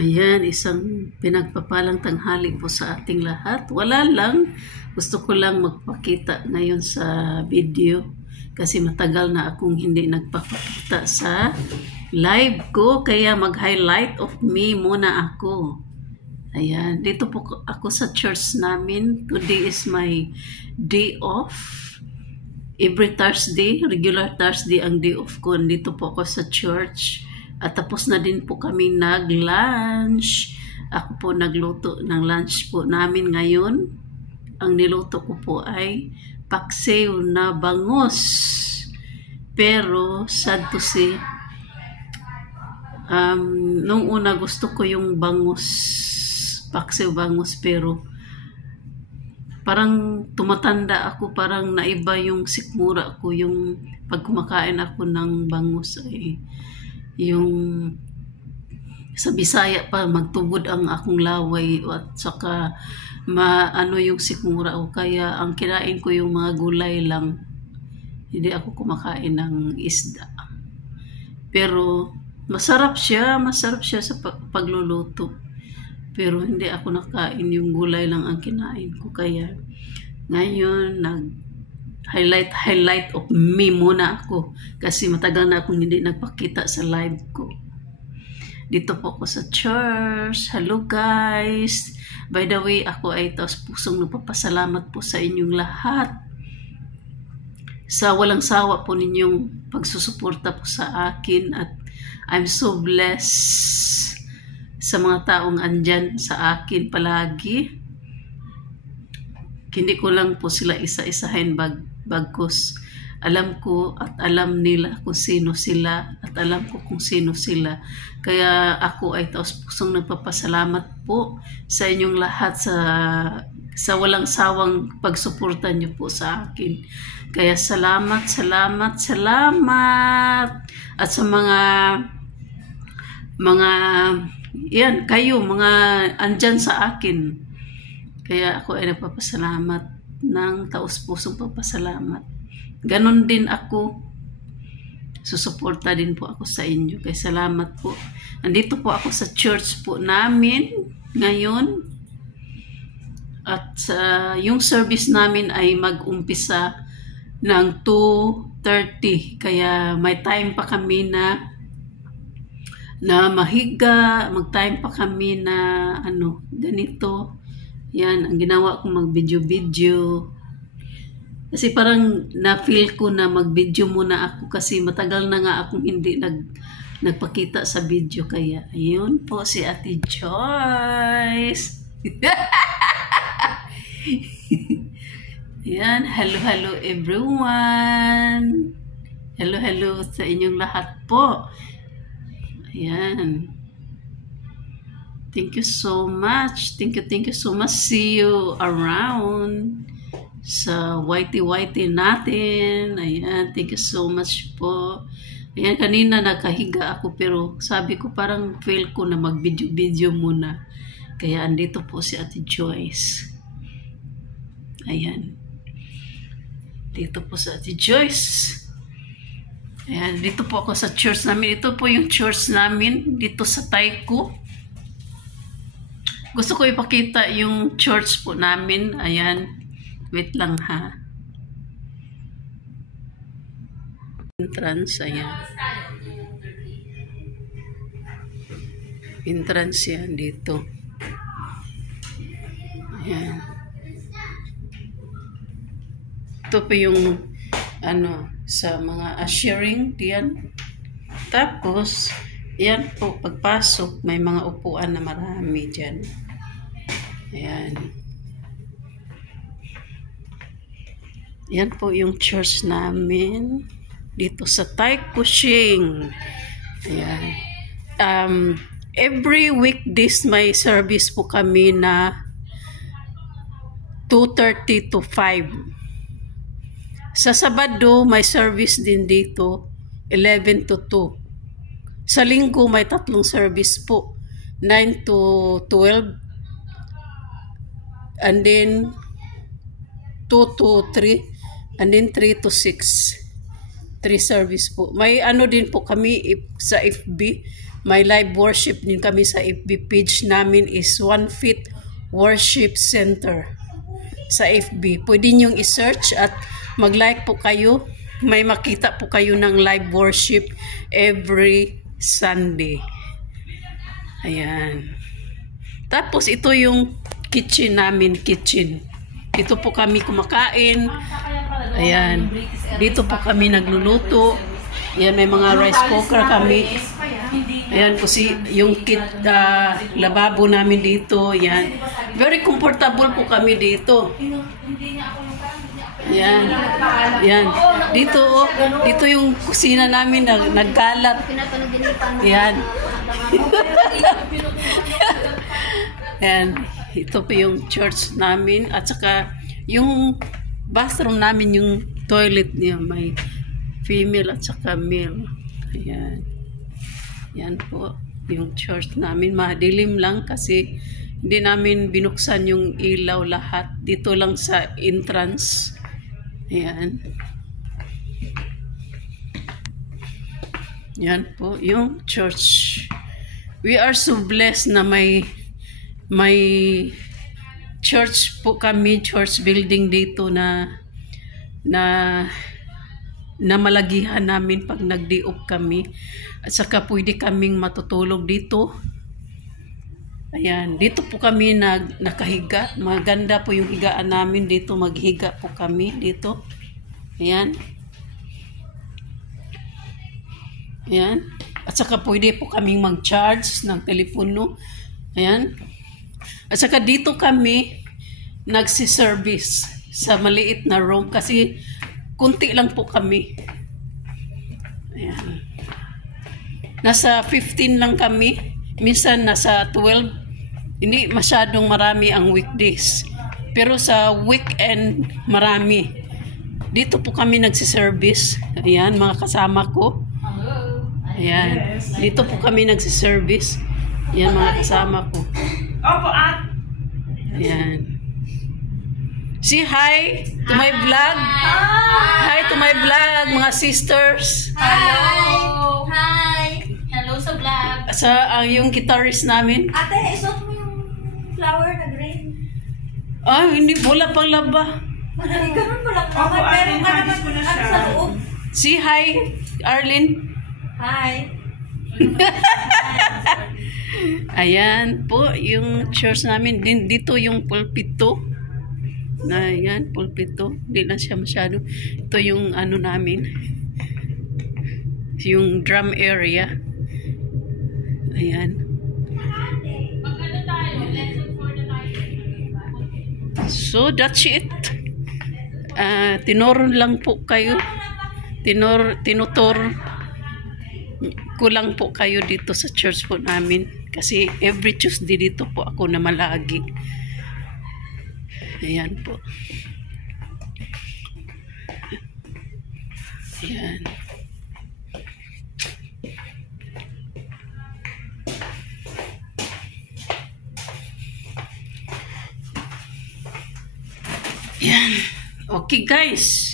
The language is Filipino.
Ayan, isang pinagpapalang tanghali po sa ating lahat. Wala lang, gusto ko lang magpakita ngayon sa video kasi matagal na akong hindi nagpapakita sa live ko, kaya mag-highlight of me muna ako. Ayan, dito po ako sa church namin. Today is my day off. Every Thursday, regular Thursday ang day off ko. Dito po ako sa church. At tapos na din po kami nag-lunch. Ako po nagluto ng lunch po namin ngayon. Ang niluto ko po ay paksiw na bangus. Pero sad to say, nung una gusto ko yung bangus, paksiw bangus, pero parang tumatanda ako, parang naiba yung sikmura ko, yung pag kumakain ako ng bangus ay yung sa Bisaya pa magtubod ang akong laway at saka maano yung sikmura ko, kaya ang kinain ko yung mga gulay lang, hindi ako kumakain ng isda. Pero masarap siya sa pagluluto. Pero hindi ako nakain, yung gulay lang ang kinain ko. Kaya ngayon highlight of me muna ako kasi matagal na akong hindi nagpakita sa live ko. Dito po ako sa church. Hello guys. By the way, ako ay taos pusong nagpapasalamat po sa inyong lahat sa walang sawa po ninyong pagsusuporta po sa akin, at I'm so blessed sa mga taong andyan sa akin palagi. Hindi ko lang po sila isa-isahin bagkus alam ko at alam nila kung sino sila at alam ko kung sino sila. Kaya ako ay taos pusong nagpapasalamat po sa inyong lahat sa walang sawang pagsuporta niyo po sa akin. Kaya salamat. At sa mga yan, kayo mga andyan sa akin. Kaya ako ay nagpapasalamat ng taos-pusong papasalamat. Ganon din ako. Susuporta din po ako sa inyo. Kaya salamat po. Nandito po ako sa church po namin ngayon. At yung service namin ay mag-umpisa ng 2:30. Kaya may time pa kami na mahiga, mag-time pa kami na ganito. Yan, ang ginawa ko mag-video. Kasi parang na-feel ko na mag-video muna ako kasi matagal na nga akong hindi nagpakita sa video. Kaya, ayun po si Ate Joyce. Yan, hello everyone. Hello sa inyong lahat po. Ayan. Thank you so much. Thank you so much. See you around sa whitey natin. Ayan. Thank you so much po. Ayan, kanina nakahiga ako pero sabi ko parang fail ko na mag-video muna. Kaya andito po si Ate Joyce. Ayan. Dito po si Ate Joyce. Ayan, dito po ako sa church namin. Ito po yung church namin dito sa Taiko. Gusto ko ipakita yung church po namin. Ayan. Wait lang ha. Entrance, ayan. Entrance yan dito. Ayan. Ito po yung sa mga ushering diyan. Tapos yan po, pagpasok may mga upuan na marami dyan. Ayan. Yan po yung church namin dito sa Taikushing. Ayan. Every weekdays may service po kami na 2:30 to 5. Sa Sabado may service din dito 11 to 2. Sa Linggo may 3 service po, 9 to 12 and then 2 to 3 and then 3 to 6. 3 service po. May din po kami sa FB may live worship din kami sa FB page namin is One Feet Worship Center sa FB. Pwede niyong i-search at mag-like po kayo. May makita po kayo ng live worship every Sunday. Ayan. Tapos ito yung kitchen namin, kitchen. Dito po kami kumakain. Ayan. Dito po kami nagluluto. Ayan, may mga rice cooker kami. Ayan po yung lababo namin dito. Ayan. Very comfortable po kami dito. Ayan. Ayan. Dito yung kusina namin nagkalat. Ayan. Ayan. Ito po yung church namin at saka yung bathroom namin, yung toilet niya may female at saka male. Ayan. Yan po yung church namin. Madilim lang kasi hindi namin binuksan yung ilaw lahat. Dito lang sa entrance. Ayan. Yan po yung church. We are so blessed na may church po kami, church building dito na malagihan namin pag nagdiop kami. At saka pwede kaming matutulog dito. Ayan, dito po kami nakahiga. Maganda po yung higaan namin dito. Maghiga po kami dito. Ayan. Ayan. At saka pwede po kaming mag-charge ng telepono. Ayan. At saka dito kami nagsiservice sa maliit na room kasi kunti lang po kami. Ayan. Nasa 15 lang kami. Minsan nasa 12. Hindi masyadong marami ang weekdays. Pero sa weekend marami. Dito po kami nagsiservice. Ayan, mga kasama ko. Ayan. Dito po kami nagsiservice. Ayan, mga kasama ko. Opo, at. Ayan. Say hi to my vlog. Hi to my vlog, mga sisters. Hello. Hi. Hello sa vlog. Sa yung guitarist namin. Ate, isuot mo yung flower na green. Hindi wala pang laba. Ganun mo lang naman. Pero ka naman sa loob. Say hi, Arlene. Hi. Ayan po yung church namin. Dito yung pulpito. Na yan, pulpito. Hindi na siya masyado. Ito yung ano namin. Yung drum area. Ayan. So that's it. Tinoron lang po kayo. Tinutor ko lang po kayo dito sa church po namin. Kasi every Tuesday dito po ako na malagi. Ayan po. Ayan. Ayan. Okay guys.